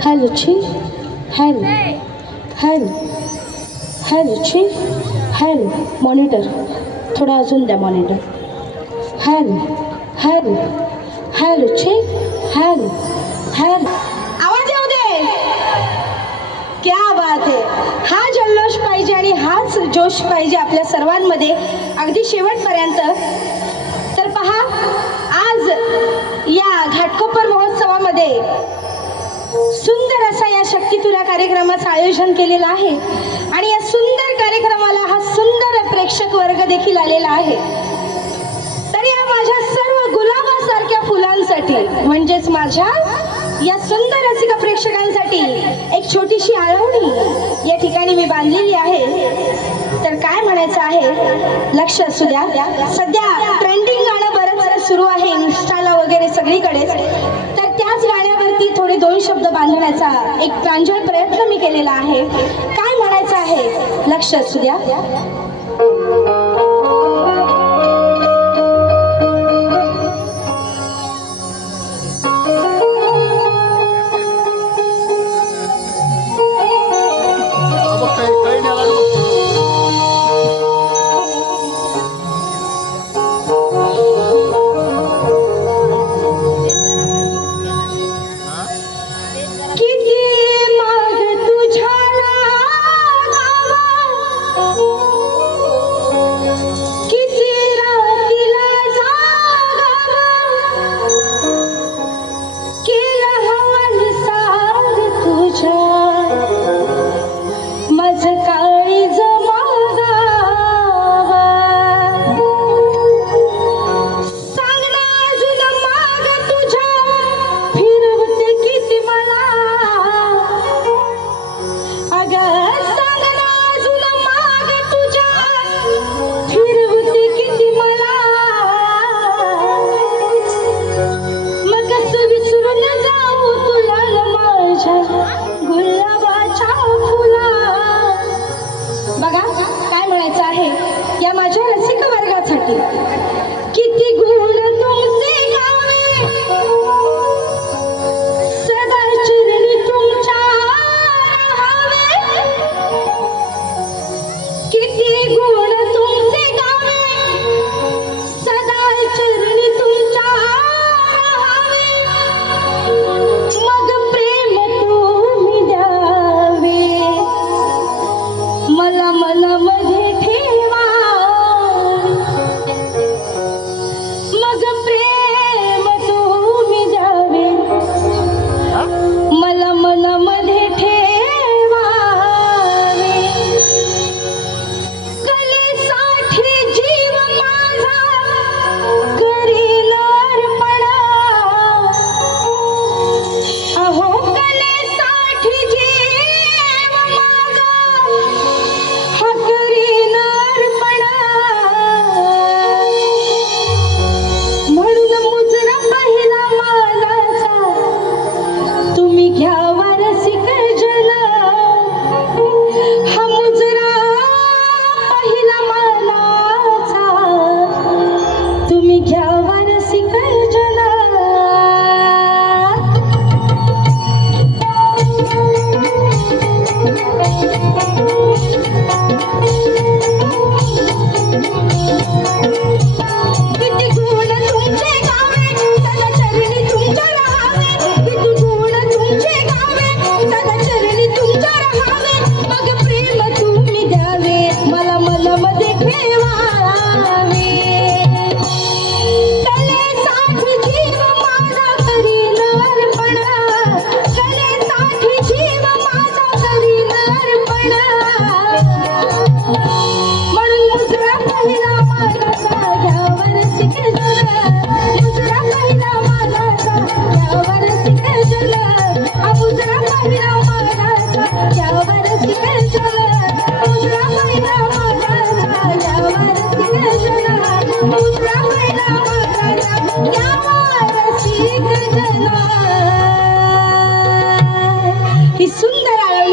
Hello ची hello hello hello ची hello monitor थोडा अजून द्या मॉनिटर हॅलो हॅलो हॅलो ची हॅलो हॅलो आवाज येऊ दे क्या बात आहे हा जल्लोष पाहिजे आणि हाच जोश पाहिजे आपल्या सर्वांमध्ये अगदी शेवटपर्यंत तर पहा आज या घाटकोपर महोत्सवामध्ये सुंदर असा या शक्तितुरा कार्यक्रमाचं आयोजन केलेलं आहे आणि या सुंदर कार्यक्रमाला हा सुंदर प्रेक्षक वर्ग देखील आलेला आहे तर या माझ्या सर्व गुलाबासारख्या फुलांसाठी म्हणजेच माझ्या या सुंदर रसिक प्रेक्षकांसाठी एक छोटीशी आळवणी या ठिकाणी मी बांधलेली आहे तर काय म्हणायचं आहे लक्ष असू द्या सध्या ट्रेंडिंग गाणं बरंच सुरू आहे इन्स्टाला वगैरे सगळीकडेच तर त्याच गाण्यावरती थोडे दोन शब्द बांधण्याचा एक प्रांजळ प्रयत्न मी केलेला आहे काय म्हणायचं आहे लक्ष असू द्या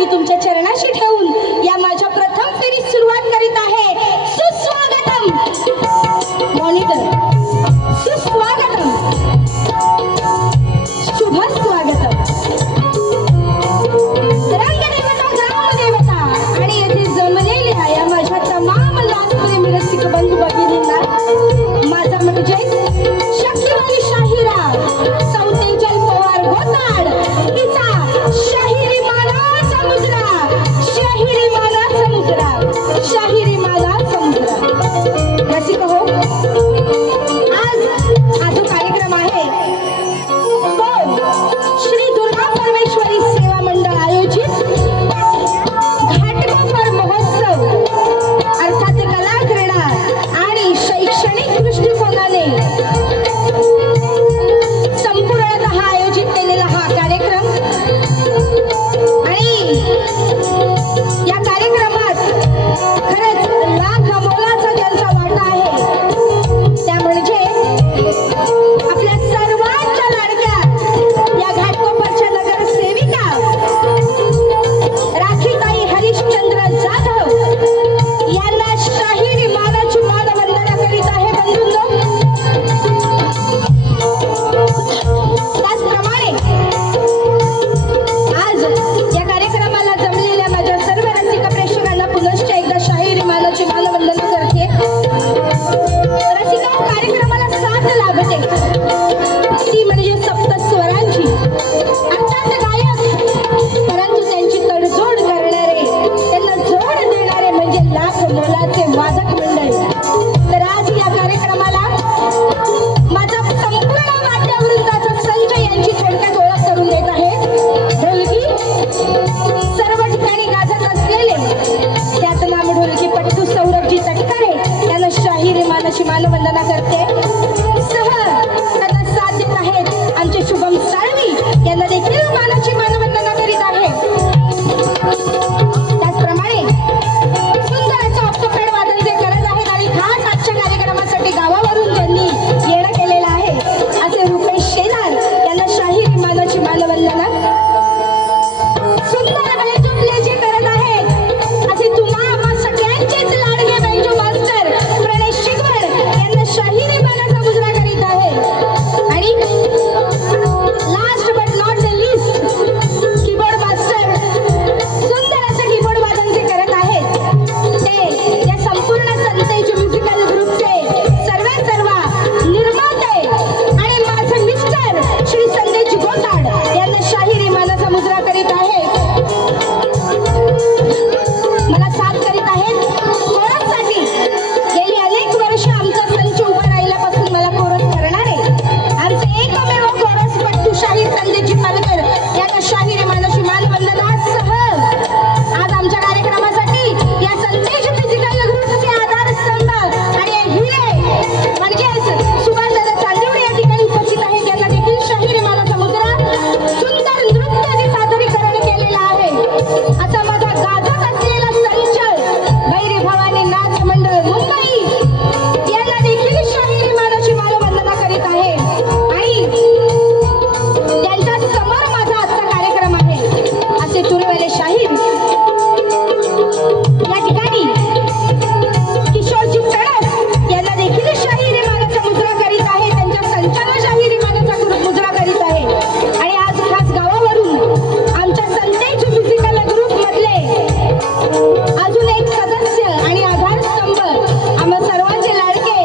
मी तुमच्या चरणाशी ठेवून या माझ्या प्रथम फेरीत सुरुवात करीत आहे. सुस्वागतम मॉनिटर, सुस्वागतम, शुभ स्वागतम. रंगदेवता, ग्रामदेवता आणि येथे जमलेल्या या माझ्या तमाम लाखप्रेमी रसिक बंधू भगिनींना माझा म्हणजे शकीवाली शाहिरा सौ तेजल पवार गोताड हिचा शाहिरी मानाचा मुजरा, शाहिरी मानाचा मुजरा, शाहिरी मानाचा मुजरा. रसिक हो, आज हा जो कार्यक्रम आहे तो श्री दुर्गा परमेश्वरी सेवा मंडळ आयोजित घाटकोपर महोत्सव अर्थात कला, क्रीडा आणि शैक्षणिक दृष्टिकोनाने संपूर्णतः आयोजित केलेला हा कार्यक्रम. आणि या कार्यक्रमात खरंच लाख मोलाचा ज्यांचा वाटा आहे त्या म्हणजे आपल्या सर्वांच्या लाडक्या या घाटकोपरच्या नगरसेविका राखीताई हरिश्चंद्र जाधव यांना शाहिरी मानाची मानवंदना करीत आहे. बंधूंनो, त्याचप्रमाणे आज या कार्यक्रमाला जमलेल्या माझ्या सर्व रसिक प्रेक्षकांना पुनश्च एकदा शाहिरी मानाची मानवंदना करते. रसिका, कार्यक्रमाला साथ लाभते ती म्हणजे सप्त स्वरांची. अर्थात गायक, परंतु त्यांची तडजोड करणारे, त्यांना जोड देणारे म्हणजे लाख मोलाचे वादक मंडळी. तर आज या कार्यक्रमाला माझा संपूर्ण वाद्यवृंदाचा संच यांची थोडक्यात ओळख करून देत आहे. ढोलकी सर्व ठिकाणी गाजत असलेले त्यात नाम ढोलकी पट्टू सौरभजी तटकरे त्यांना शाहिरी मानाची मानवंदना करते. सह त्यांना साथ देत आहेत आमचे शुभम साळवी यांना देखील मानाची मानवंदना करीत आहे. त्याचप्रमाणे सुंदर असं ऑक्टोपॅड वादन जे करत आहेत आणि खास आजच्या कार्यक्रमासाठी गावावरून ज्यांनी येणं केलेलं आहे असे रुपेश शेलार यांना शाहिरी मानाची मानवंदना. सुंदर बेंजो प्ले जे करत आहेत असे तुम्हा आम्हा सगळ्यांचेच लाडके बेंजो मास्टर प्रणय शिगवड यांना शाहिरी मानाचा मुजरा करीत आहे. आणि last but not the list keyboard master, सुंदर असं कीबोर्ड वादन जे करत आहेत ते या संपूर्ण संतेज म्युझिकल ग्रुपचे सर्व निर्माते आणि माझे मिस्टर श्री संदेश गोताड यांना शाहिरी मानाचा मुजरा करीत आहे. मला साथ करीत आहेत कोरससाठी. गेली अनेक वर्ष आमचा संच उभा राहिल्यापासून मला कोरस करणारे आमचे एकमेव कोरस पट्टू शाहीर संदेशजी पालकर यांना शाहिरी मानाची मानवंदना. सह आज आमच्या कार्यक्रमासाठी या संदेश म्युझिकल ग्रुपचे आधारस्तंभ आणि हिरे म्हणजेच सुभाषदादा चांदिवडे या ठिकाणी उपस्थित आहेत. यांना देखील शाहिरी मानाचा मुजरा. सुंदर नृत्याचे सादरीकरण केलेलं आहे असा माझा गाजत असलेला संच भैरी भवानी नाच मंडळ मुंबई यांना देखील शाहिरी मानाची मानवंदना करीत आहे. आणि त्यांच्या समोर माझा आजचा कार्यक्रम आहे असे तुरेवाले शाहीर या ठिकाणी किशोरजी तडस यांना देखील शाहिरी मानाचा मुजरा करीत आहे. त्यांच्या संचाला शाहिरी मानाचा मुजरा करीत आहे. आणि आज खास गावावरून आमच्या संतेज म्युझिकल ग्रुप मधले अजून एक सदस्य आणि आधारस्तंभ आम्हा सर्वांचे लाडके,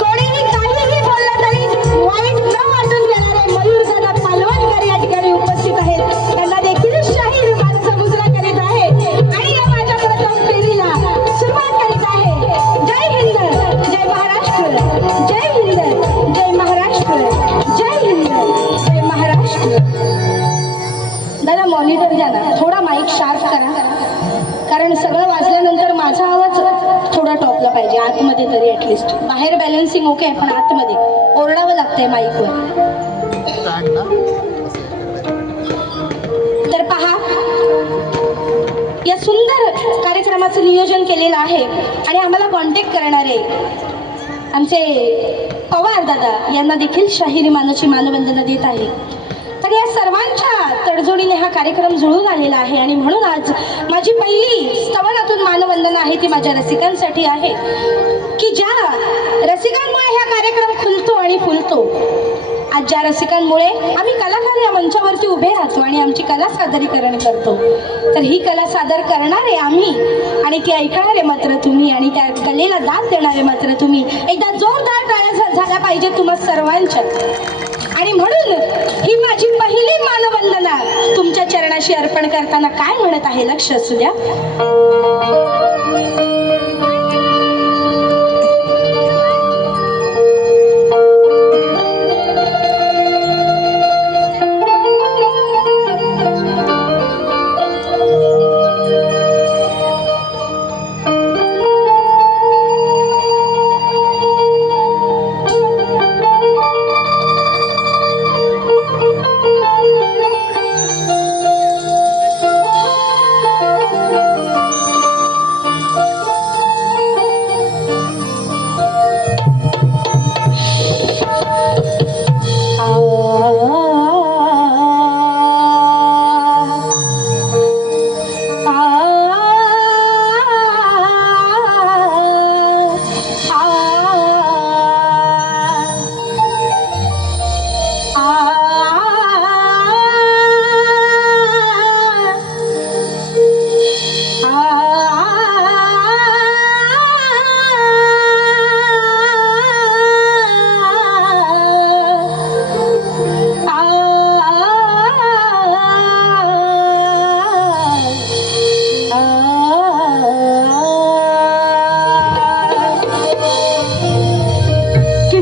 कोणीही काहीही बोललं तरी वाईट न वाटून घेणारे मयूरदादा पालवणकर या ठिकाणी उपस्थित आहेत. त्यांना देखील शाहिरी मानाचा मुजरा करीत आहे. आणि या माझ्या प्रथम फेरीला सुरुवात करीत आहे. जय हिंद, जय महाराष्ट्र, जय हिंद, जय महाराष्ट्र, जय हिंद, जय महाराष्ट्र. दादा मॉनिटर द्या ना, थोडा माईक शार्प करा, कारण सगळं वाजल्यानंतर माझा आवाज थोडा टॉपला पाहिजे आतमध्ये तरी. ॲटलिस्ट बाहेर बॅलन्सिंग ओके पण आतमध्ये ओरडावं लागतंय माईकवर. तर पहा, या सुंदर कार्यक्रमाचं नियोजन केलेलं आहे आणि आम्हाला कॉन्टॅक्ट करणारे आमचे पवार दादा यांना देखील शाहिरी मानाची मानवंदना देत आहे. तर या सर्वांच्या तडजोडीने हा कार्यक्रम जुळून आलेला आहे आणि म्हणून आज माझी पहिली स्तवनातून मानवंदना आहे ती माझ्या रसिकांसाठी आहे की ज्या रसिकांमुळे हा कार्यक्रम खुलतो आणि फुलतो। आज ज्या रसिकांमुळे आम्ही कलाकार या मंचावरती उभे राहतो आणि आमची कला सादरीकरण करतो। तर ही कला सादर करणारे आम्ही आणि ती ऐकणारे मात्र तुम्ही आणि त्या कलेला दाद देणारे मात्र तुम्ही। एकदा जोरदार टाळ्या झाल्या पाहिजे तुम्हा सर्वांच्या। आणि म्हणून ही माझी पहिली मानवंदना तुमच्या चरणाशी अर्पण करताना काय म्हणत आहे लक्ष असू द्या।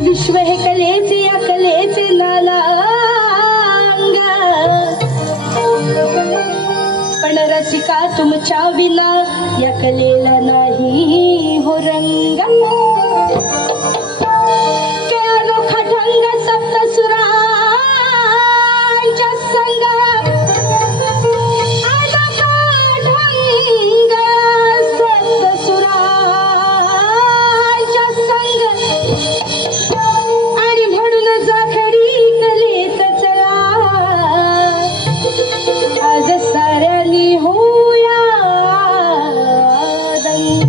विश्व हे कलेचे या कलेचे नालांग पण रसिका तुमच्या विना या कलेला नाही हो रंग। के अनोखा ढंग सप्तसुरांच्या संग अनोखा ढंग सप्तसुरांच्या संग आणि म्हणून जाखडी कलेत चला आज साऱ्यांनी होया दंग।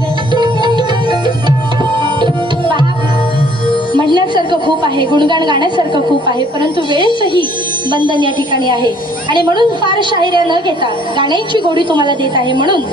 म्हणण्यासारखं खूप आहे, गुणगान गाण्यासारखं खूप आहे, परंतु वेळेचही बंधन या ठिकाणी आहे आणि म्हणून फार शाहिऱ्या न घेता गाण्याची गोडी तुम्हाला देत आहे। म्हणून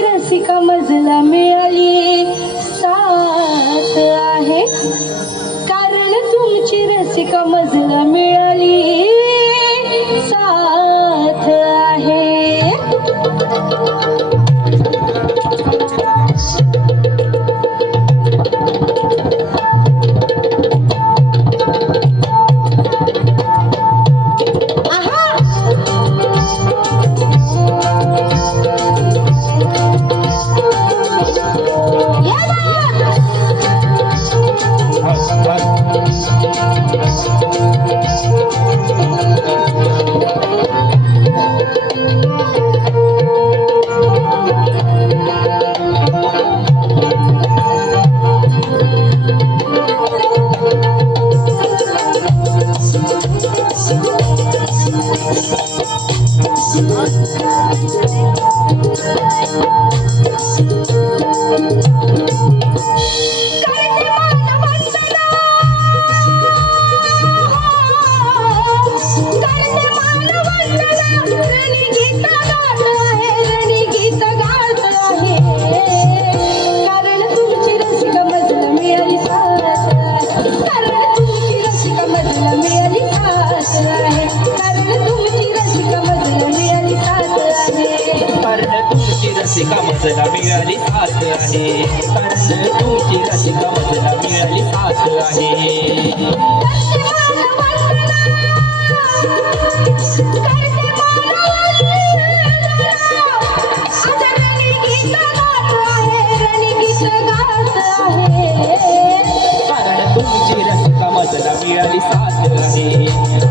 रसिका मजला मिळाली साथ आहे, कारण तुमची रसिका मजला मिळाली साथ आहे। Yeah. रसिका मजला मिळाली साथ आहे कारण तुमची रसिका मजला मिळाली साथ आहे तुमची रसिका मजला मिळाली साथ आहे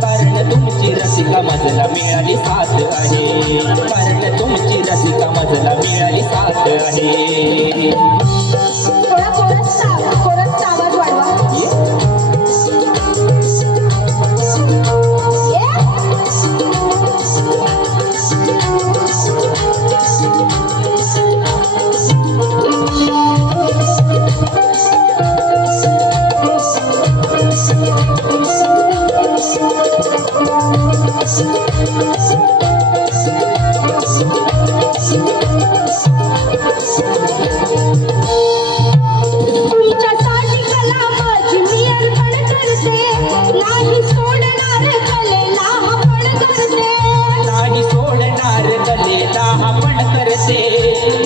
कारण तुमची रसिका मजला मिळाली साथ आहे कारण तुमची रसिका मजला मिळाली साथ आहे थोडा कोरसचा आवाज वाढवा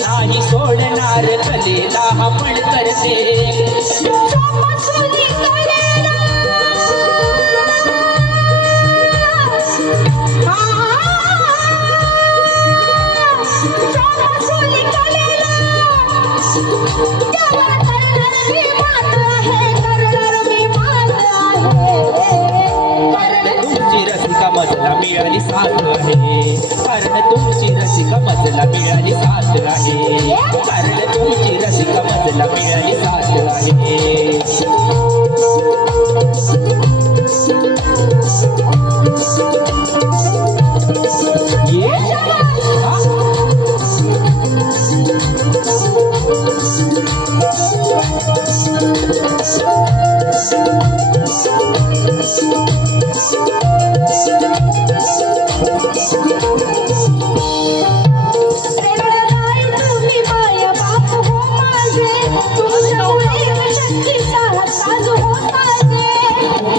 नाही सोडणार कलेला आपण करते तुमची रसिका मजला मिळाली साथ आहे कारण तुमची रसिका मजला मिळाली साथ आहे कारण तुमची रसिका मजला मिळाली साथ आहे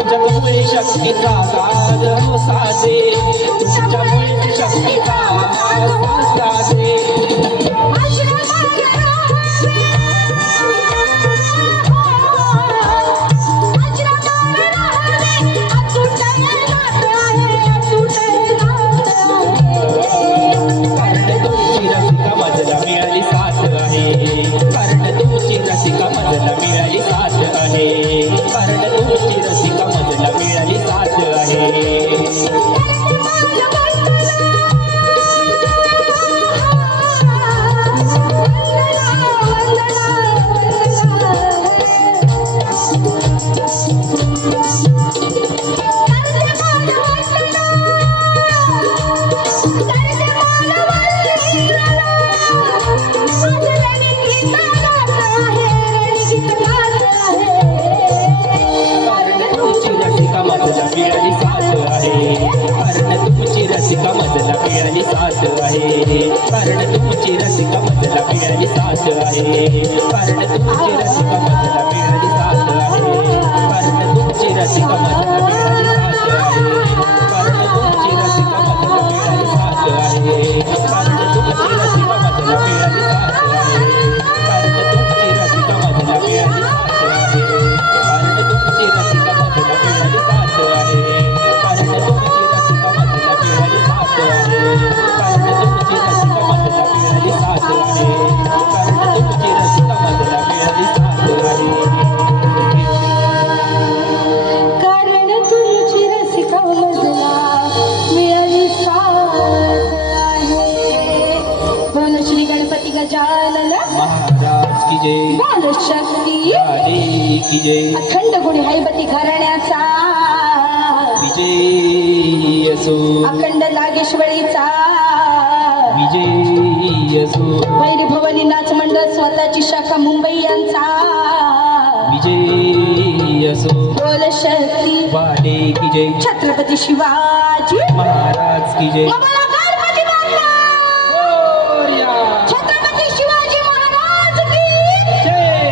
तुमच्यामुळे शक्तीचा साज हो साजे तुमच्यामुळे शक्तीचा साजे कारण तुमची रसिका मजला मिळाली साथ आहे कारण तुमची रसिका मजला मिळाली साथ आहे मिळाली साथ आहे कारण तुमची रसिका मजला मिळाली साथ आहे कारण तुमची रसिका मजला मिळाली साथ आहे कारण तुमची रसिका मजला मिळाली साथ आहे कारण तुमची रसिका मजला मिळाली साथ आहे कारण तुमची रसिका मजला मिळाली साथ आहे कारण तुमची रसिका मजला मिळाली साथ आहे कारण तुमची रसिका मजला मिळाली साथ आहे कारण तुमची रसिका मजला मिळाली साथ आहे कारण तुमची रसिका मजला मिळाली साथ आहे कारण तुमची रसिका मजला मिळाली साथ आहे कारण तुमची रसिका मजला मिळाली साथ आहे कारण तुझी रसिका मजला मिळाली साथ आहे बोल श्री गणपती गजानन महाराज की जय बोल शक्ती काली की जय अखंड गुणी हैबती घराण्याचा विजय असो अखंड नागेश्वरीचा विजय असो वैरी भवानी नाच मंडळ स्वतःची शाखा मुंबई यांचा विजय असो बोल शक्ती वाले की जय छत्रपती शिवाजी महाराज की जय मला गणपती बाप्पा मोरया छत्रपती शिवाजी महाराज की जय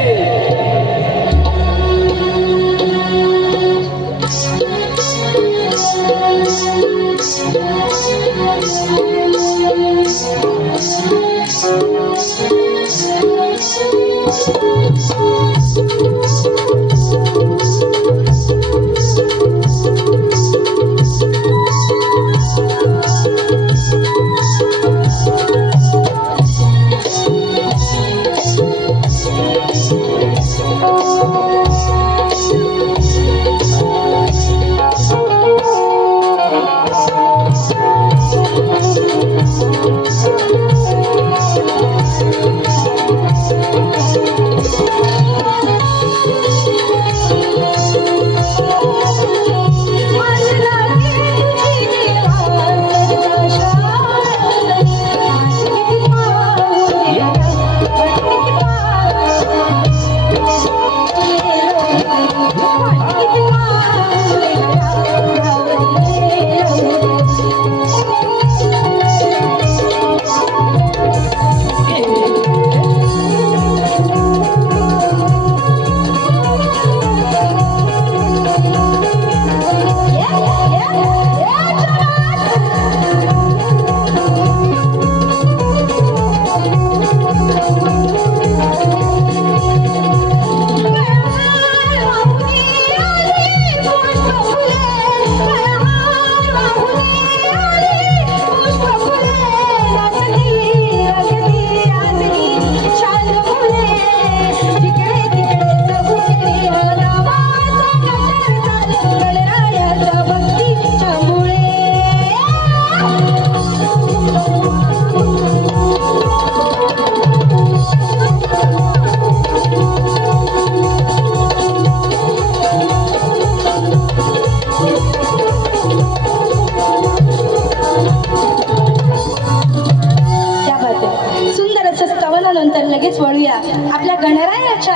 लगेच वळूया आपल्या गणरायाच्या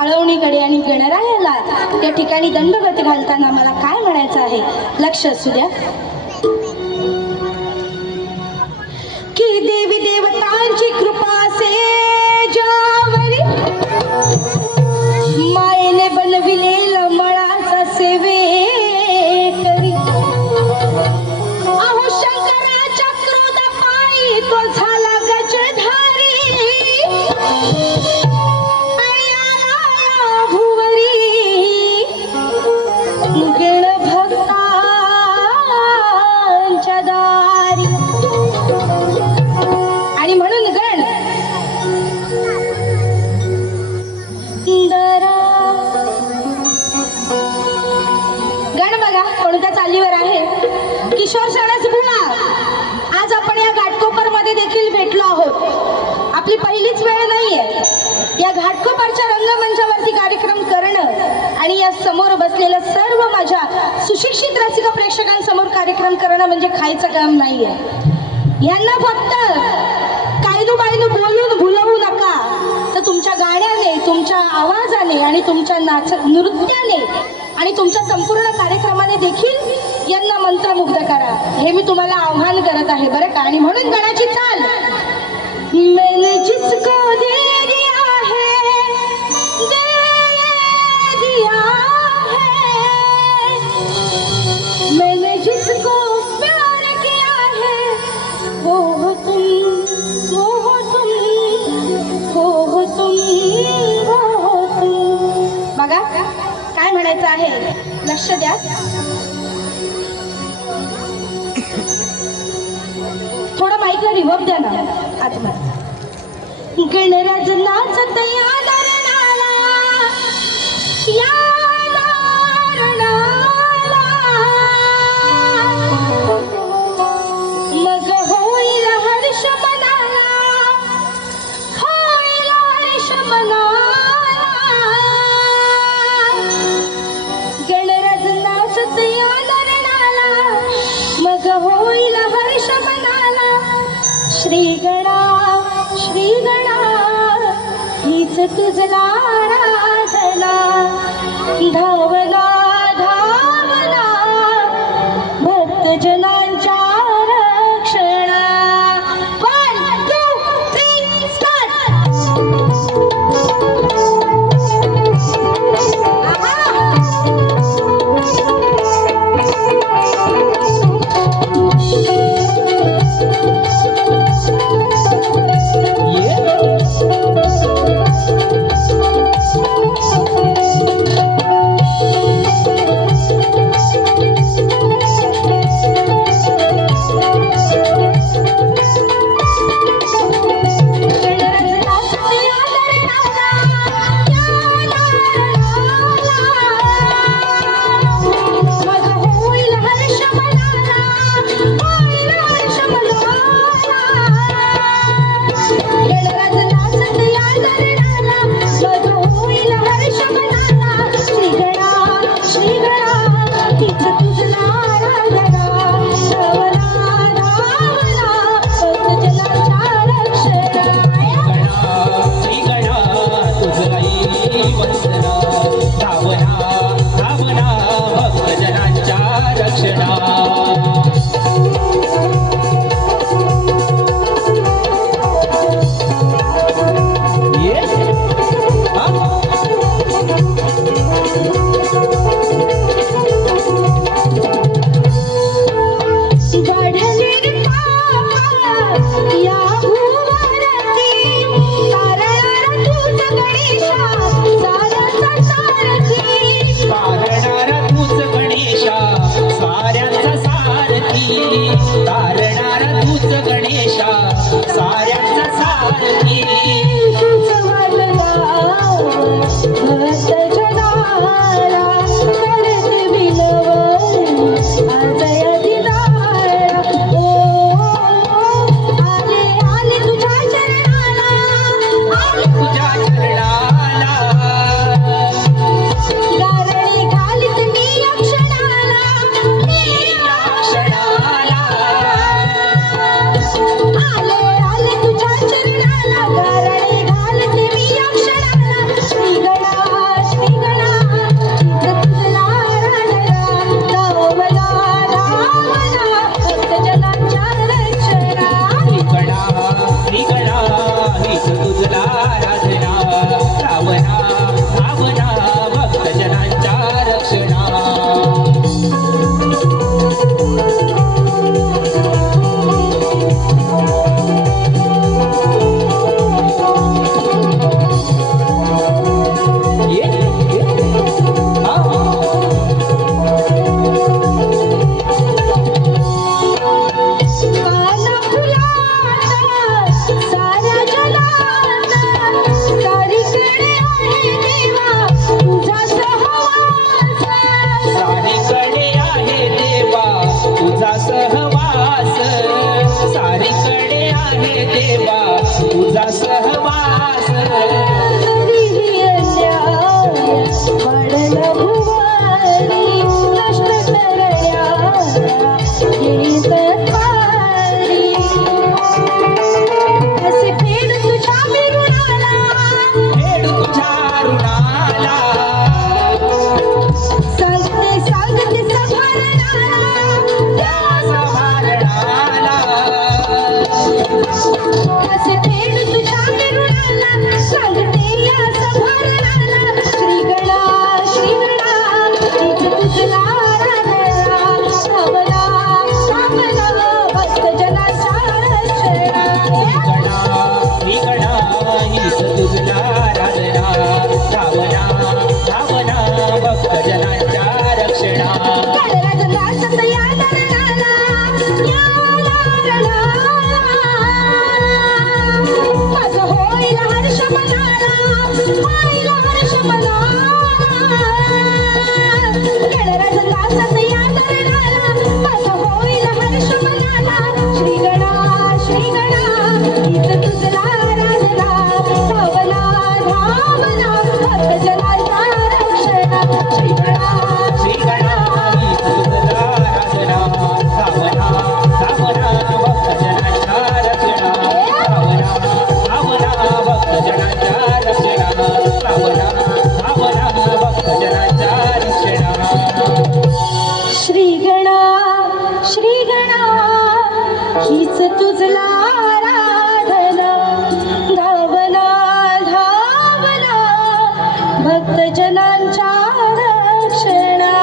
आळवणीकडे आणि गणरायाला या ठिकाणी दंडवत घालताना मला काय म्हणायचं आहे लक्ष असू द्या की देवी देवतांची कृपा से ज्यावरी मायेने बनविलेला मळाचा सेवे करी अहो शंकराच्या क्रोध पायी तो झाला गजधारी भक्तांच्या दारी आणि म्हणून गण बघा कोणत्या चालीवर आहे किशोर सणस बुवा आज आपण या घाटकोपर मध्ये देखील भेटलो आहोत आपली पहिलीच वेळ नाहीये या घाटकोपरच्या रंगमंचावरती कार्यक्रम करणं आणि या समोर बसलेल्या सर्व माझ्या सुशिक्षित रसिक प्रेक्षकांसमोर कार्यक्रम करणं म्हणजे खायचं काम नाहीये यांना फक्त कायदू बायदू बोलून भुलवू नका तर तुमच्या गाण्याने तुमच्या आवाजाने आणि तुमच्या नृत्याने आणि तुमच्या संपूर्ण कार्यक्रमाने देखील यांना मंत्रमुग्ध करा हे मी तुम्हाला आव्हान करत आहे बरं का आणि म्हणून गणाची चाल मैंने जिसको दे दिया है मैंने जिसको प्यार किया है वो हो तुम वो हो तुम वो हो तुम वो हो तुम बघा काय म्हणायचं आहे लक्ष द्या थोडा माईकला रिव्हर्ब द्या ना आतमध्ये गणराज नाचत या नरणाला या नरणाला मग होईल हर्ष मनाला होईल हर्ष मनाला गणराज नाचत या नरणाला मग होईल हर्ष मनाला श्रीगणा हीच तुझला आराधना धावना धावना भक्तजनांच्या रक्षणा 1 2 3 स्टार्ट हीच तुझला आराधना धावना धावना भक्त जनांच्या रक्षणा हीच तुझला आराधना धावना धावना भक्त जनांच्या रक्षणा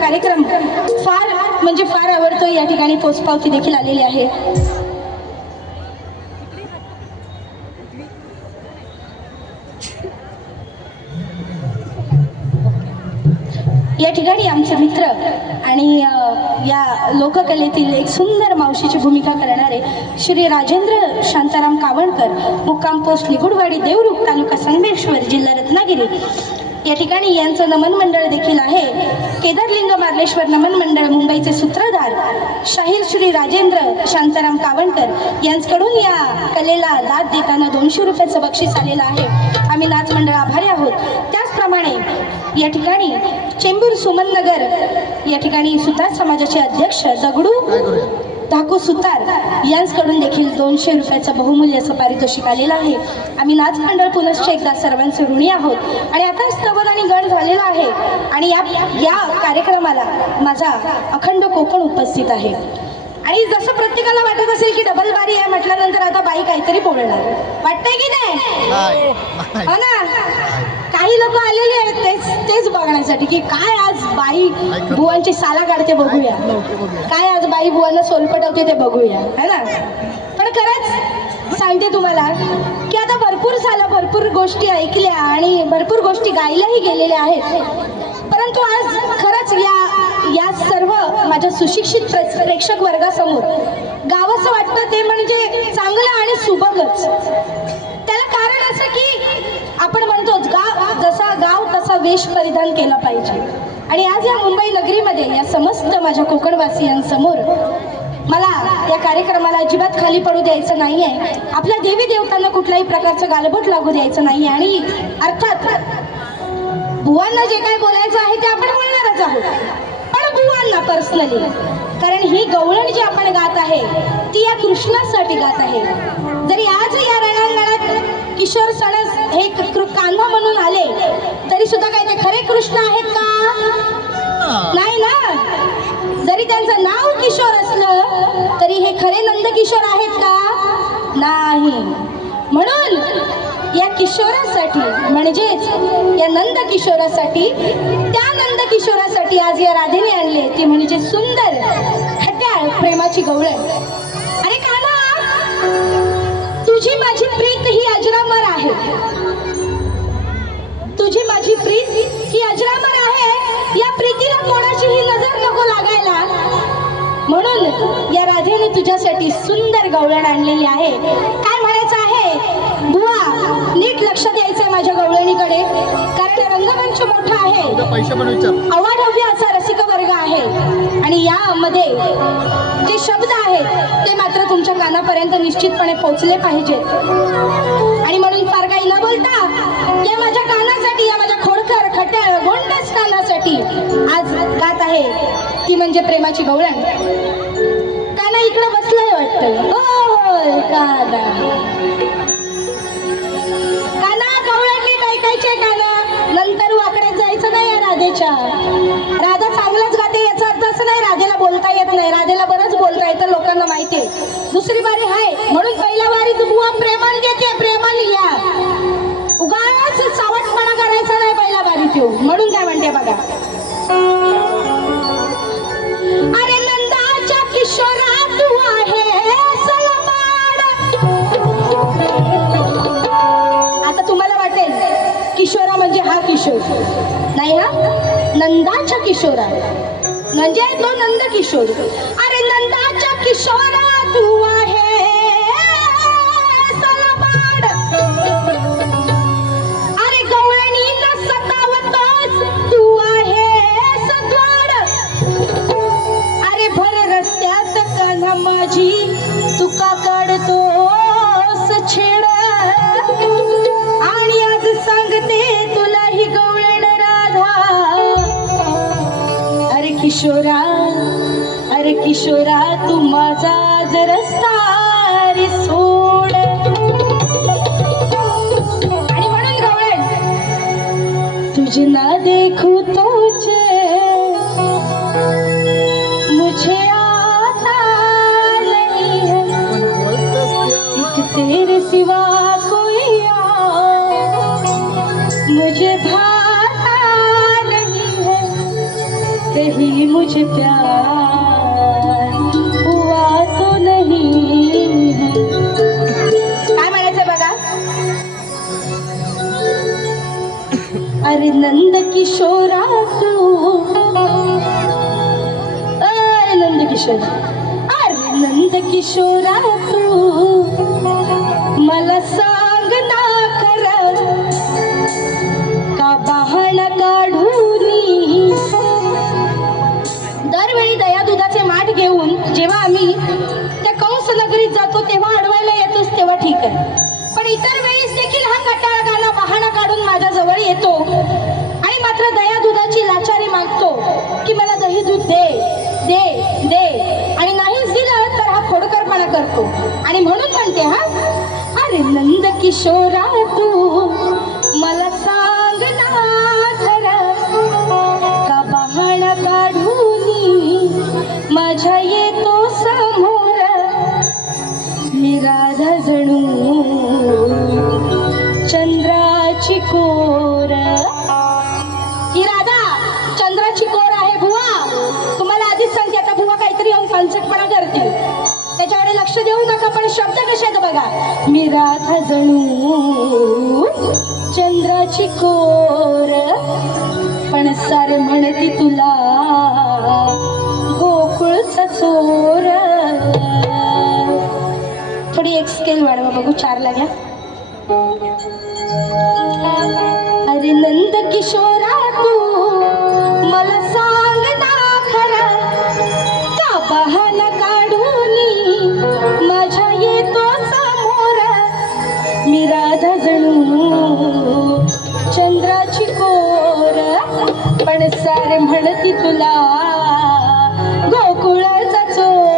कार्यक्रम फार आवडतो। या ठिकाणी पोचपावती देखील आलेली आहे। या ठिकाणी आमचे मित्र आणि या लोककलेतील एक सुंदर मावशीची भूमिका करणारे श्री राजेंद्र शांताराम कावणकर, मुक्काम पोस्ट निगुडवाडी, देवरुख, तालुका संगमेश्वर, जिल्हा रत्नागिरी। या ठिकाणी यांचं नमन मंडळ देखील आहे। केदारलिंग मार्लेश्वर नमन मंडळ मुंबईचे सूत्रधार शाहीर श्री राजेंद्र शांताराम कावणकर यांच्याकडून या कलेला दाद देताना 200 रुपयाचं बक्षीस आलेलं आहे। आम्ही नाच मंडळ आभारी आहोत। त्याचप्रमाणे या ठिकाणी चेंबूर सुमननगर या ठिकाणी सुतार समाजाचे अध्यक्ष दगडू धाकू सुतार यांच्याकडून देखील 200 रुपयाचं बहुमूल्य असं पारितोषिक आलेलं आहे। आम्ही नाच मंडळ पुनश्च एकदा सर्वांचे ऋणी आहोत आणि आता स्तवन आणि गण झालेला आहे आणि या कार्यक्रमाला माझा अखंड कोकण उपस्थित आहे। आणि जसं प्रत्येकाला वाटत असेल की डबल बारी आहे म्हटल्यानंतर आता बाई काहीतरी बोलणार, वाटतंय की नाही? हो ना, काही लोक आलेले आहेत तेच बघण्यासाठी की काय आज बाई बुवांची साला काढते बघूया, काय आज बाई बुवांना सोलपटवते ते बघूया, है ना। पण खरंच सांगते तुम्हाला की आता भरपूर झालं, भरपूर गोष्टी ऐकल्या आणि भरपूर गोष्टी गायल्याही गेलेल्या आहेत, परंतु आज खरंच या सर्व माझ्या सुशिक्षित प्रेक्षक वर्गासमोर गावंसं वाटतं ते म्हणजे चांगलं आणि सुबकच. त्याला कारण असं की आपण म्हणतोच गाव जसा गाव तसा वेश परिधान केला पाहिजे. आणि आज या मुंबई नगरीमध्ये या समस्त माझ्या कोकणवासियांसमोर मला या कार्यक्रमाला अजिबात खाली पडू द्यायचं नाही आहे. आपल्या देवी देवतांना कुठल्याही प्रकारचं गालबोट लागू द्यायचं नाही. आणि अर्थात बुवांना जे काही बोलायचं आहे ते आपण बोलणारच आहोत, पण बुवांना पर्सनली, कारण ही गवळण जी आपण गात आहे ती या कृष्णासाठी गात आहे. जरी आज या रणांगणात किशोर सणस हे कान्हा म्हणून आले तरी सुद्धा काय ते खरे कृष्ण आहेत का? नाही ना. जरी त्यांचं नाव किशोर असलं तरी हे खरे नंद किशोर आहेत का? नाही. म्हणून या किशोरासाठी म्हणजेच या नंद किशोरासाठी, त्या नंद किशोरासाठी आज या राधेने आणले ती म्हणजे सुंदर खट्याळ प्रेमाची गवळण. अरे कान्हा, तुझी माझी प्रीत ही अजरामर आहे. तुझी माझी प्रीत ही अजरामर आहे. या प्रीतीला कोणाचीही नजर नको लागायला, म्हणून या राधेने तुझ्यासाठी सुंदर गवळण आणलेली आहे. काय म्हणायचं आहे बुवा, नीट लक्ष द्यायचंय माझ्या गवळणीकडे, कारण रंगमंच मोठा आहे, अवाढव्य असा रसिक वर्ग आहे. आणि यामध्ये जे शब्द आहेत ते मात्र तुमच्या कानापर्यंत निश्चितपणे पोहोचले पाहिजेत. आणि म्हणून फार काही न बोलता या माझ्या कानासाठी, या माझ्या खोडकर खट्याळ गोंडस कानासाठी आज गात आहे ती म्हणजे प्रेमाची गवळण. काना इकडे बसलाय वाटतं. होय काना, काना गवळण नीट ऐकायचे. काना नंतर वाकड्यात जायचं नाही या राधेच्या. राधा चांगलंच गाते याचा अर्थ असं नाही राधेला बोलता येत नाही. राधेला बरंच बोलता येतं, लोकांना माहितीये. दुसरी बारी आहे म्हणून पहिल्या बारी तू बुवा प्रेमान घेते, प्रेमाने या. उगाच चावटपणा करायचा नाही पहिल्या बारी तू. म्हणून काय म्हणते बघा, अरे नंदाच्या किशोरा तू आहे सलमान. आता तुम्हाला वाटेल किशोरा म्हणजे हा किशोर नाही, हा नंदाच्या किशोरा म्हणजे तो नंद किशोर. अरे नंदाच्या किशोरा तू आहे सलमान. अरे गवळणीला सतावतोस तू आहे सद्वाड. अरे भर रस्त्यात कान्हा माझी तुका काढतोस छेड. आणि आज सांगते तुला ही गवळण राधा. अरे किशोरा, अरे किशोरा तू माझा आज रस्ता रे सोड. आणि म्हणून गवळण, तुझे ना देखू तुझे मुझे आता नहीं है, एक तेरे सिवा कोई और मुझे भाता नहीं है, कहीं मुझे प्यार हुआ तो नहीं है. काय म्हणायचं बघा, अरे नंद किशोरा तू, अरे नंद किशोरा, अरे नंद किशोरा तू मला सांग ना खरं का बहाणा काढूनी. दरवेळी दया दुधाचे माठ घेऊन जेव्हा आम्ही त्या कंस नगरीत जातो तेव्हा अडवायला येतोच तेव्हा ठीक आहे, पण इतर वेळेस देखील हा कटाळ गाणा बहाणा काढून माझ्या जवळ येतो आणि मात्र दया दुधाची लाचारी मागतो की मला दही दूध दे दे दे. आणि नाहीच दिलं तर हा खोडकरपणा करतो. आणि म्हणून म्हणते, हा अरे नंद किशोरा तू मला सांग ना खरं का बहाणा काढूनी माझ्या येतो समोर मी राधा जणू चंद्राची कोर. ही राधा चंद्राची कोर आहे बुवा. तुम्हाला आधीच सांगते, आता बुवा काहीतरी पंचटपणा करतील त्याच्याकडे लक्ष देऊ नका, पण शब्द कसे आहेत बघा. मी राधा जणू चंद्राची कोर पण सारे म्हणती तुला गोकुळचा चोर. बघू 4ला घ्या. अरे नंद किशोरा तू मला सांग ना खरं का बहाना काढून माझ्या येतो समोर मी राधा जणू चंद्राची कोर पण सारे म्हणती तुला गोकुळाचा चोर.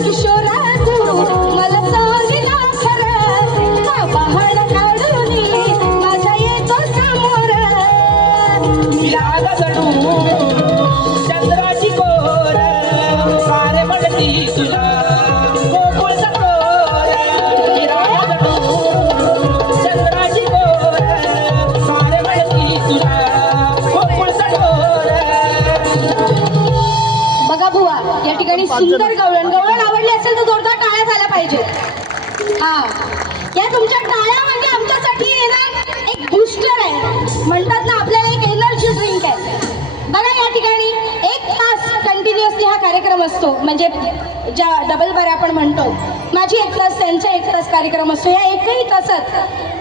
किशोरा तू मला सांगितलं खरं का बहाणा काढून सुंदर गवळण. गवळण आवडली असेल तर जोरदार टाळ्या झाल्या पाहिजे. हा, या तुमच्या टाळ्या म्हणजे आमच्यासाठी येणार एक बूस्टर आहे. म्हणतात ना आपल्याला एक एनर्जी ड्रिंक आहे. बघा या ठिकाणी 1 तास कंटिन्युअसली हा कार्यक्रम असतो. म्हणजे ज्या डबल बार आपण म्हणतो, माझी 1 तास, त्यांचा 1 तास कार्यक्रम असतो. या एकही तासात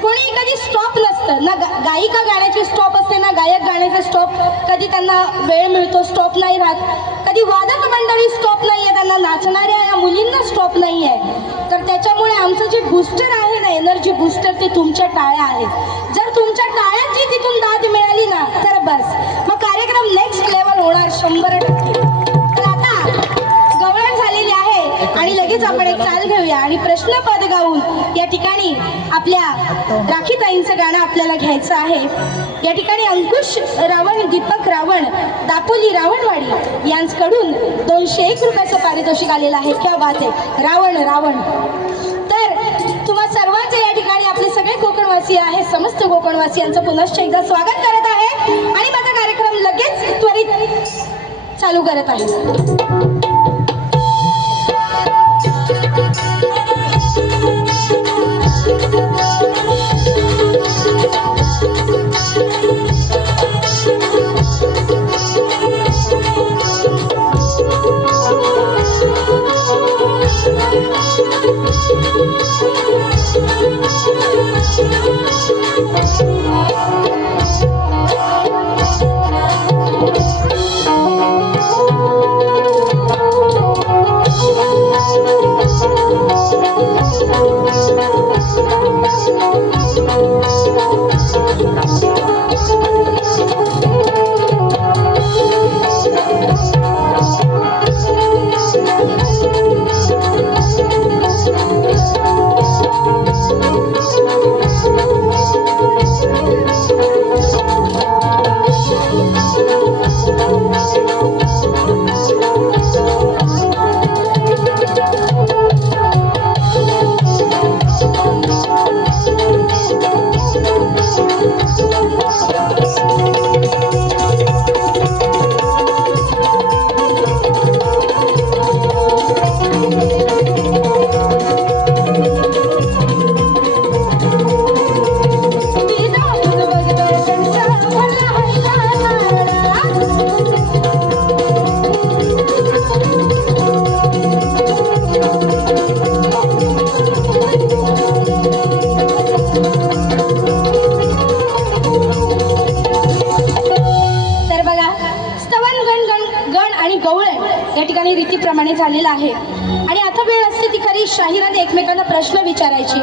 कोणी कधी स्टॉप नसतं. ना गायिका गाण्याची स्टॉप असते, ना गायक गाण्याचे स्टॉप. कधी त्यांना वेळ मिळतो, स्टॉप नाही राहत. कधी वादक मंडळी स्टॉप नाही आहे, त्यांना नाचणाऱ्या या मुलींना स्टॉप नाही आहे. तर त्याच्यामुळे आमचं जे बूस्टर आहे ना, एनर्जी बूस्टर, ते तुमच्या टाळ्या आहेत. जर तुमच्या टाळ्यांची तिथून दाद मिळाली ना तर बस, मग कार्यक्रम नेक्स्ट लेवल होणार 100%. तर आता गवळण झालेली आहे आणि लगेच आपण एक चाल घेऊया आणि प्रश्नपद गाऊन या ठिकाणी आपल्या राखीताईंचं गाणं आपल्याला घ्यायचं आहे. या ठिकाणी अंकुश रावण, दीपक रावण, दापोली रावणवाडी यांच्याकडून 201 रुपयाचं पारितोषिक आलेलं आहे. क्या बात आहे. रावण रावण. तर तुम्हा सर्वांचे या ठिकाणी आपले सगळे कोकणवासी आहे, समस्त कोकणवासियांचं पुनश्च एकदा स्वागत करत आहे आणि माझा कार्यक्रम लगेच त्वरित चालू करत आहे. रीतीप्रमाणे झालेला आहे. आणि आता वेळ असते ती खरी शाहिराने एकमेकांना प्रश्न विचारायची.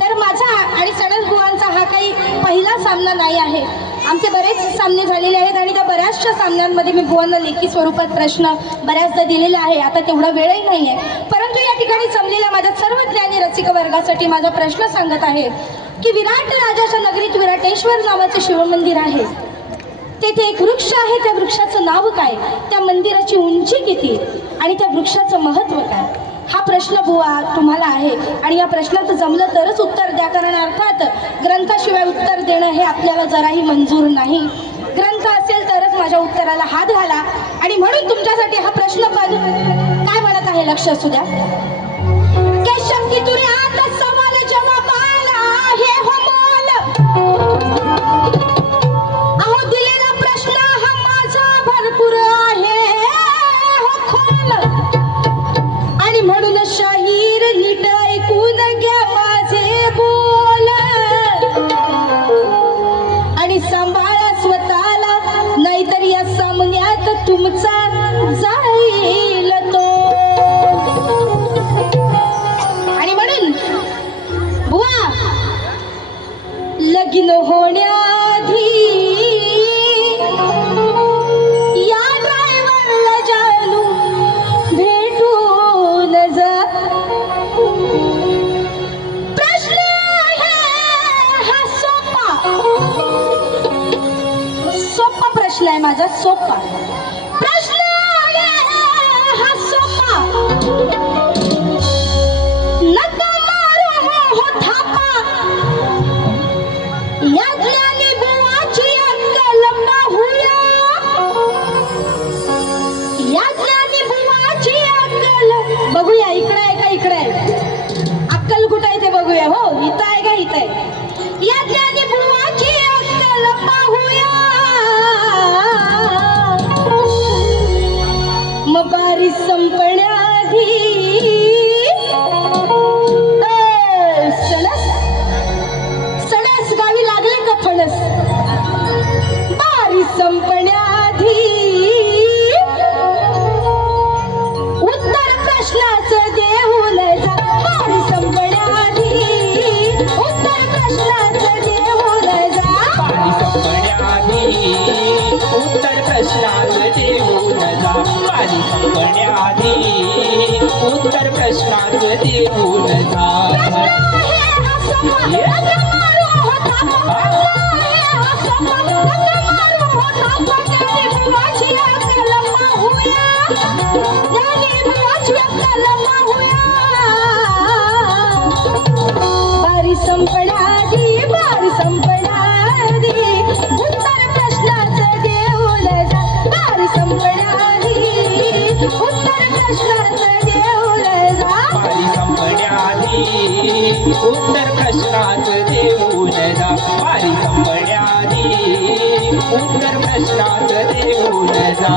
तर माझा आणि सनद बुवांचा हा काही पहिला सामना नाही आहे. आमचे बरेच सामने झालेले आहेत आणि त्या बऱ्याचशा सामन्यांमध्ये मी बुवांना लेखी स्वरूपात प्रश्न बऱ्याचदा दिलेला आहे. आता तेवढा वेळही नाही आहे, परंतु या ठिकाणी जमलेल्या माझ्या सर्व ज्ञानी रसिक वर्गासाठी माझा प्रश्न सांगत आहे की विराट राजाच्या नगरीत विराटेश्वर नावाचे शिवमंदिर आहे. तेथे एक वृक्ष आहे. त्या वृक्षाचं नाव काय, त्या मंदिराची उंची किती आणि त्या वृक्षाचं महत्त्व काय, हा प्रश्न बुवा तुम्हाला आहे. आणि या प्रश्नाचं जमलं तरच उत्तर द्या, कारण अर्थात ग्रंथाशिवाय उत्तर देणं हे आपल्याला जराही मंजूर नाही. ग्रंथ असेल तरच माझ्या उत्तराला हात घाला. आणि म्हणून तुमच्यासाठी हा प्रश्नपद काय म्हणत आहे लक्ष असू द्या. केशव की तुर्यात सवाल जवाब आला आहे हो मोल, अहो दिलेला प्रश्न हा माझा भरपूर आहे हो खोल. आणि म्हणून शाहीर नीट ऐकून घ्या माझे बोल आणि सांभाळा स्वतःला, नाहीतर या सामन्यात तुमचा जाईल तो. आणि म्हणून बुवा लगीन होण्याआधी या ड्रायव्हरला जानू भेटून जा. प्रश्न हा सोपा सोपा प्रश्न आहे माझा, सोपा प्रश्न हा सोपा. नका मारू हो थापा, या ज्ञानी बुवाची अक्कल पाहूया, या ज्ञानी बुवाची अक्कल आहे का इकडे आहे? अक्कल कुठे आहे ते बघूया. हो इथं आहे का इथं आहे? या ज्ञानी बुवाची अक्कल पाहूया. मग बारी संपण्याआधी सणस सणस गावी लागले का फणस? बारी संपण्याआधी उत्तर प्रश्नाचं देऊन जा. बारी संपण्याआधी उत्तर प्रश्नाचं देऊन जा. बारी संपण्याआधी उत्तर प्रश्नाचं देऊन जा. बारी संपण्याआधी उत्तर प्रश्नाचं देऊन जा. बारी संपण्याआधी बारी संपण्याआधी उत्तर प्रश्नाचं देऊन जा. बारी संपण्याआधी उत्तर प्रश्नाचं देऊन जा. बारी संपण्याआधी उत्तर प्रश्नाचं देऊन जा. बारी संपण्याआधी उत्तर प्रश्नाचं देऊन जा.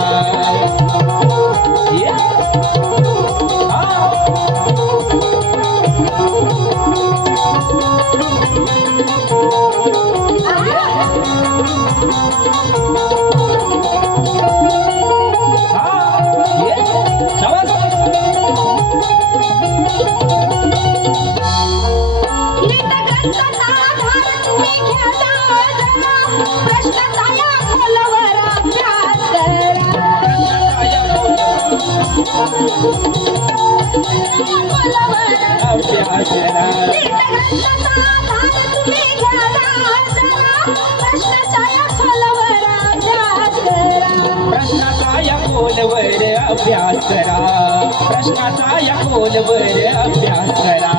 प्रश्नाचा या खोलवर अभ्यास करा. प्रश्नाचा या खोलवर अभ्यास करा.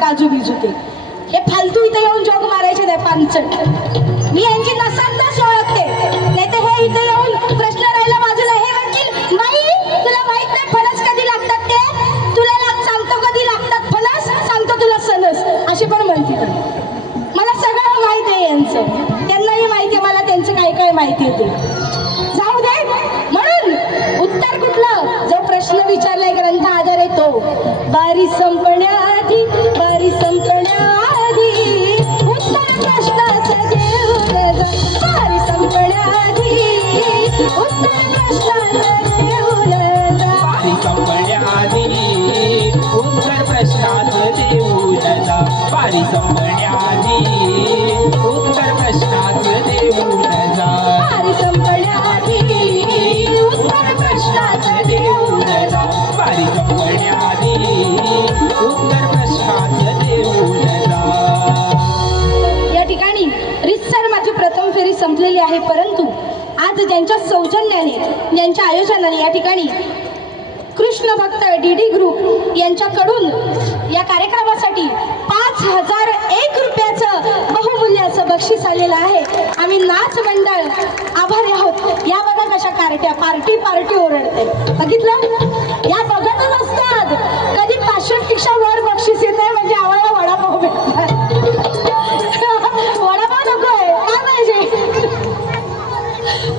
काजू बिजू ते हे फालतू इथे येऊन जॉग मारायचे नाही पानचट. मी यांची नसांदाच ओळखते. नाही तर हे इथे येऊन प्रश्न राहिला बाजूला. हे म्हणतील बाई तुला माहित नाही फणस कधी लागतात ते? तुला सांगतो कधी लागतात फणस, सांगतो तुला सणस, असे पण म्हणतील. मला सगळं माहिती आहे यांचं. त्यांनाही माहिती आहे मला त्यांचं काय काय माहिती आहे ते. जाऊ दे. म्हणून उत्तर कुठलं? जो प्रश्न विचारलाय ग्रंथ आधार आहे तो. बारी संपण्याआधी बारी संपण्याआधी उत्तर प्रश्नाचं देऊन जा. बारी संपण्याआधी उत्तर प्रश्नाचं देऊन जा. बारी संपण्याआधी उत्तर प्रश्नाचं देऊन जा. बारी संपण्याआधी उत्तर प्रश्नाचं देऊन जा. बारी संपण्याआधी उत्तर प्रश्नाचं देऊन जा. बारी संपण्याआधी उत्तर प्रश्नाचं देऊन जा. या ठिकाणी रितसर माझी प्रथम फेरी संपलेली आहे. परंतु आज ज्यांच्या सौजन्याने ज्यांच्या आयोजनाने या ठिकाणी कृष्ण भक्त DD ग्रुप यांच्याकडून या कार्यक्रमासाठी 5001 रुपयाचं बहुमूल्याचं बक्षीस आलेलं आहे. आम्ही नाच मंडळ आभारी आहोत. या बघा कशा कार्ट्या पार्टी पार्टी ओरडते. बघितलं? या बघतच असतात. कधी 500 पेक्षा वर बक्षीस येत आहे म्हणजे आम्हाला वडापाव भेटतात. वडापाव नकोय काय पाहिजे?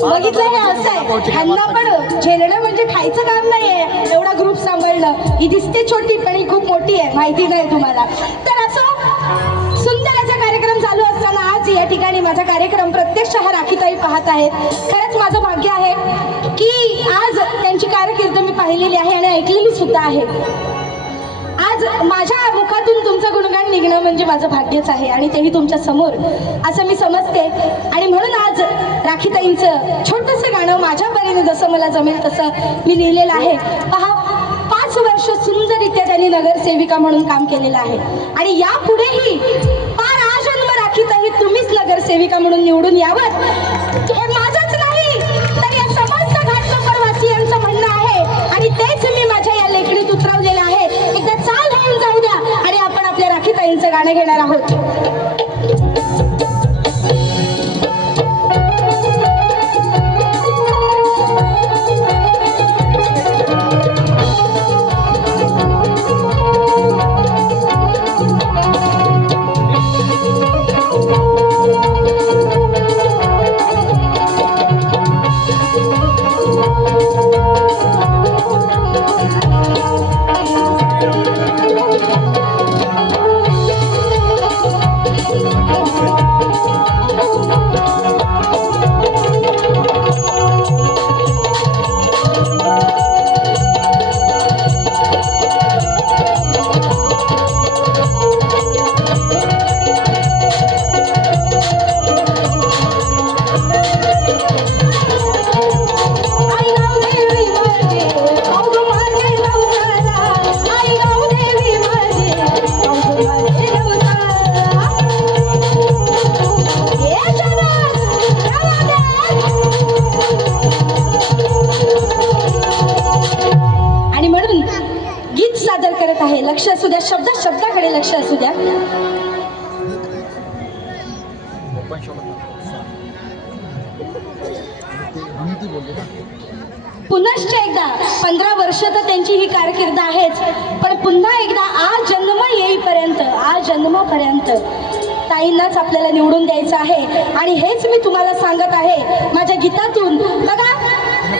बघितलं हे असं आहे. ह्यांना पण झेलणं म्हणजे खायचं काम नाहीये. एवढा ग्रुप सांभाळणं. ही दिसते छोटी पण ही खूप मोठी आहे. माहिती नाही तुम्हाला. तर असं सुंदर असा कार्यक्रम चालू असताना आज या ठिकाणी माझा कार्यक्रम प्रत्यक्ष हा राखीताई पाहत आहेत. खरंच माझं भाग्य आहे की आज त्यांची कारकीर्द मी पाहिलेली आहे आणि ऐकलेली सुद्धा आहे. आज आज माझ्या मुखातून तुमचं गुणगान निघणं म्हणजे माझं भाग्यच आहे आणि तेही तुमच्या समोर असं मी समजते. आणि म्हणून आज राखीताईंचं छोटंसं गाणं माझ्या परीने जसं मला जमेल तसं मी लिहिलेलं आहे. पहा, 5 वर्ष सुंदररित्या त्यांनी नगरसेविका म्हणून काम केलेलं आहे आणि यापुढेही पार आजन्म राखीताई तुम्हीच नगरसेविका म्हणून निवडून यावं हे माझंच नाही तर या समस्त घाटकोपरवासियांचं म्हणणं आहे आणि तेच मी माझ्या या लेखणीत उतरवलेलं आहे. एकदा चाल होऊन जाऊ द्या आणि आपण आपल्या राखीताईंचं गाणं घेणार आहोत. लक्ष असू द्या, शब्दाकडे लक्ष असू द्या. पुनश्च एकदा 15 वर्ष तर त्यांची ही कारकीर्द आहेच, पण पुन्हा एकदा आज जन्मपर्यंत ताईंनाच आपल्याला निवडून द्यायचं आहे. आणि हेच मी तुम्हाला सांगत आहे माझ्या गीतातून. बघा,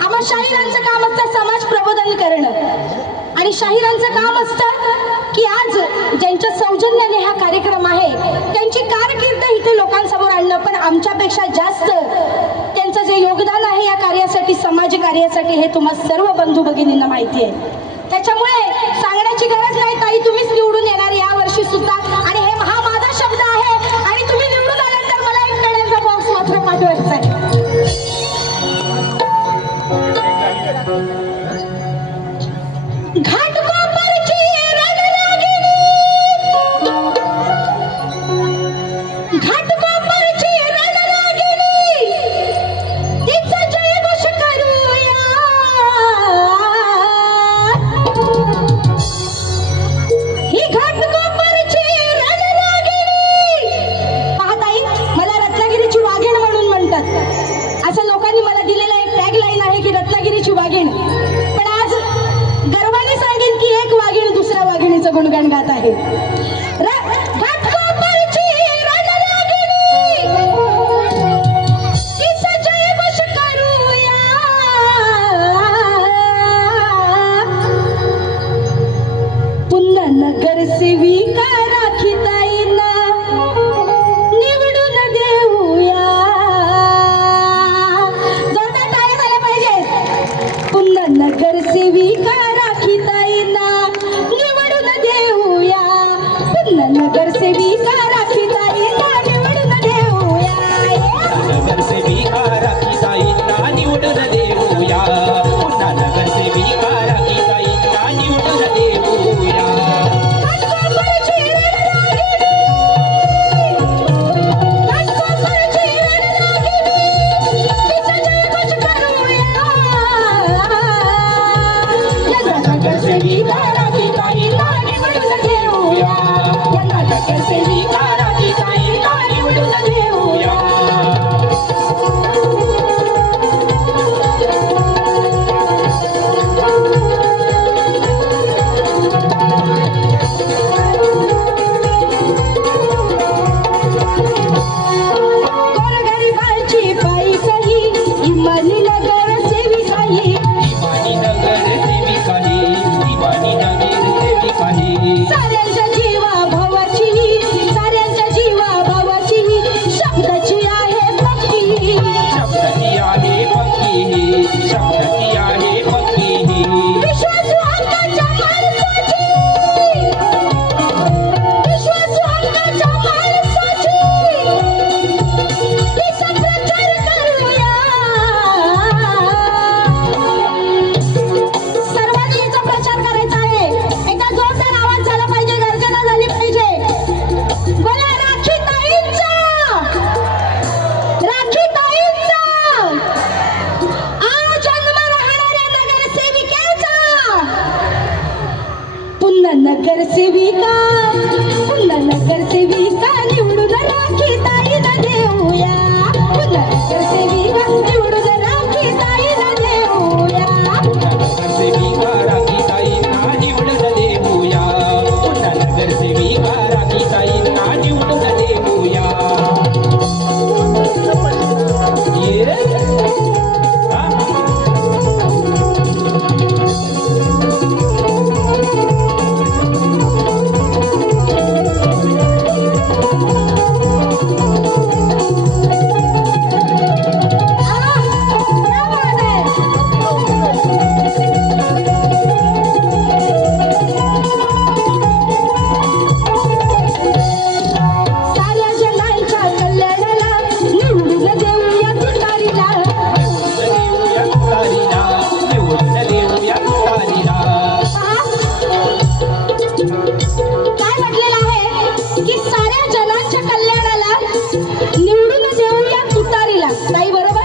आम्हा शाहिरांचं काम असतं समाज प्रबोधन करणं आणि शाहिरांचं काम असतं की आज ज्यांच्या सौजन्याने हा कार्यक्रम आहे त्यांची कारकीर्द इथे लोकांसमोर आणणं. पण आमच्यापेक्षा जास्त त्यांचं जे योगदान आहे या कार्यासाठी, समाज कार्यासाठी, हे तुम्हा सर्व बंधू भगिनींना माहिती आहे. त्याच्यामुळे सांगण्याची गरज नाही, ताई तुम्हीच निवडून येणार या वर्षी सुद्धा. आणि हे हा माझा शब्द आहे आणि तुम्ही निवडून आल्यानंतर मला एक पेढ्यांचा बॉक्स मात्र पाठवायचा आहे. घाटकोपरची रणरागिणी, घाटकोपरची रणरागिणी, तिचा जयघोष करूया. ही घाटकोपरची रणरागिणी. पाहताई, मला रत्नागिरीची वाघीण म्हणून म्हणतात. असं लोकांनी मला दिलेला एक टॅगलाईन आहे की रत्नागिरीची वाघीण. पण आज गर्वाने सांगेन की एक वाघीण दुसऱ्या वाघिणीचं गुणगान गात आहे. घाटकोपरची रणरागिणी, तिचा जयघोष करूया. पुन्हा नगरसेविका राखीताईंना निवडून देऊया. जोरदार टाळ्या झाल्या पाहिजे. पुन्हा नगरसेविका राखीताईंना निवडून देऊया. पुन्हा नगरसेविका राखीताईंना निवडून देऊया. नगरसेविका राखीताईंना निवडून देऊया. पुन्हा नगरसेविका राखीताईंना निवडून देऊया. घाटकोपरची रणरागिणी, घाटकोपरची रणरागिणी, तिचा जयघोष करूया. नगरसेविका राखीताईंना निवडून देऊया. नगरसेविका नगरसेविका पुन्हा नगरसेविका निवडून राखी ताईला देऊया पुन्हा नगरसेविका निवडून राखी ताईला देऊया नगरसेविका राखीताईंना निवडून देऊया पुन्हा नगरसेविका राखीताईंना निवडून देऊया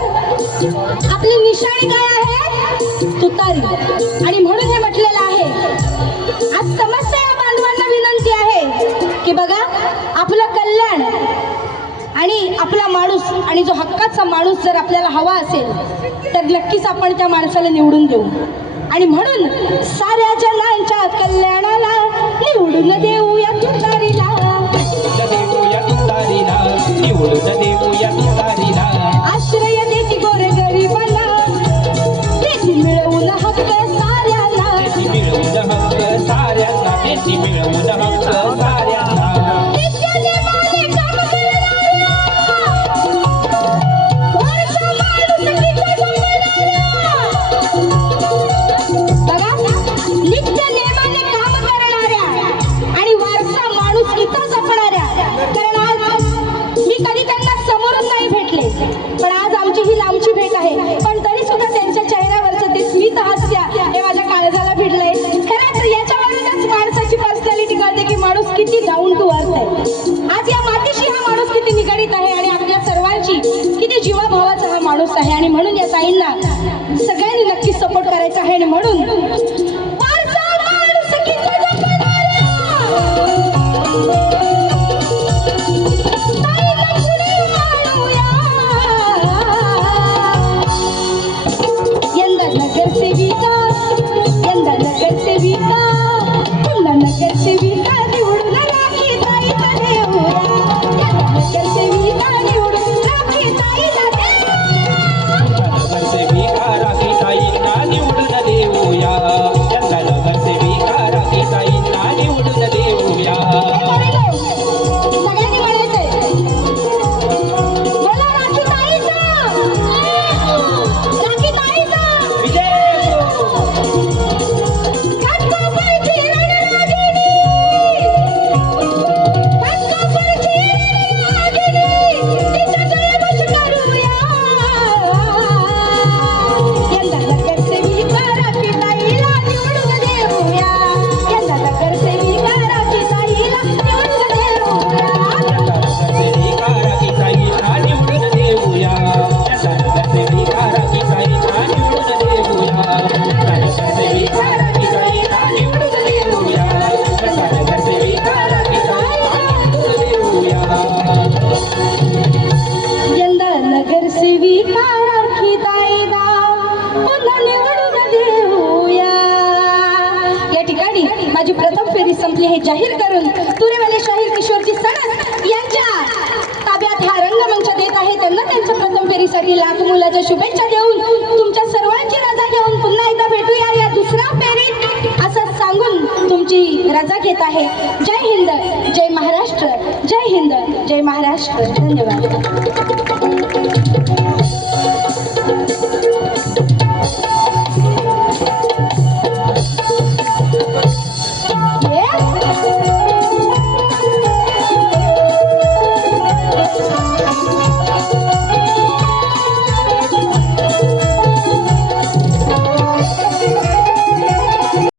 आपली निशाणी काय आहे तुतारी आणि म्हणून हे म्हटलेलं आहे आज समस्त या बांधवांना विनंती आहे की बघा आपलं कल्याण आणि आपला माणूस आणि जो हक्काचा माणूस जर आपल्याला हवा असेल तर नक्कीच आपण त्या माणसाला निवडून देऊ आणि म्हणून साऱ्या जनांच्या कल्याणाला निवडून देऊया तुतारीला देऊया तुतारीला निवडून देऊया तुतारीला आश्रय देती गोरगरिबांना देती मिळवून हक्क साऱ्यांना देती मिळवून हक्क साऱ्यांना देती मिळवून हक्क साऱ्यांना नित्यनेमाने काम करणाऱ्या वरचा माणुसकीचा जपणाऱ्या बघा नित्यनेमाने काम करणाऱ्या आणि वारसा माणुसकीचा जपणाऱ्या कारण आज मी कधी त्यांना समोरून नाही भेटले पण आज आमची ही लांबची भेट आहे पण तरी सुद्धा त्यांच्या चेहऱ्यावरचं ते स्मित हास्य हे माझ्या काळजाला भिडलंय खरंच याच्यावरूनच माणसाची पर्सनॅलिटी कळते की माणूस किती डाऊन टू अर्थ आहे आज या मातीशी हा माणूस किती निगडीत आहे आणि आपल्या सर्वांची किती जीवाभावाचा हा माणूस आहे आणि म्हणून या ताईंना सगळ्यांनी नक्कीच सपोर्ट करायचा आहे आणि म्हणून वारसा माणुसकीचा जपणाऱ्या यंदा नगरसेविका पुन्हा नगरसेविका निवडून राखी ताईला देऊया नगरसेविका निवडून राखी ताईला नगरसेविका राखीताईंना निवडून देऊया यंदा नगरसेविका राखीताईंना निवडून देऊया सगळ्यांनी म्हणायचंय बोला राखी ताईचा विजय माझी प्रथम फेरी संपली हे जाहीर करून तुरेवाले शाहीर किशोरजी सणस यांच्या ताब्यात हा रंगमंच देत आहे त्यांना त्यांच्या प्रथम फेरीसाठी लाख मुलाच्या शुभेच्छा देऊन तुमच्या सर्वांची रजा घेऊन पुन्हा एकदा भेटूया या दुसऱ्या फेरीत असं सांगून तुमची रजा घेत आहे जय हिंद जय महाराष्ट्र जय हिंद जय महाराष्ट्र धन्यवाद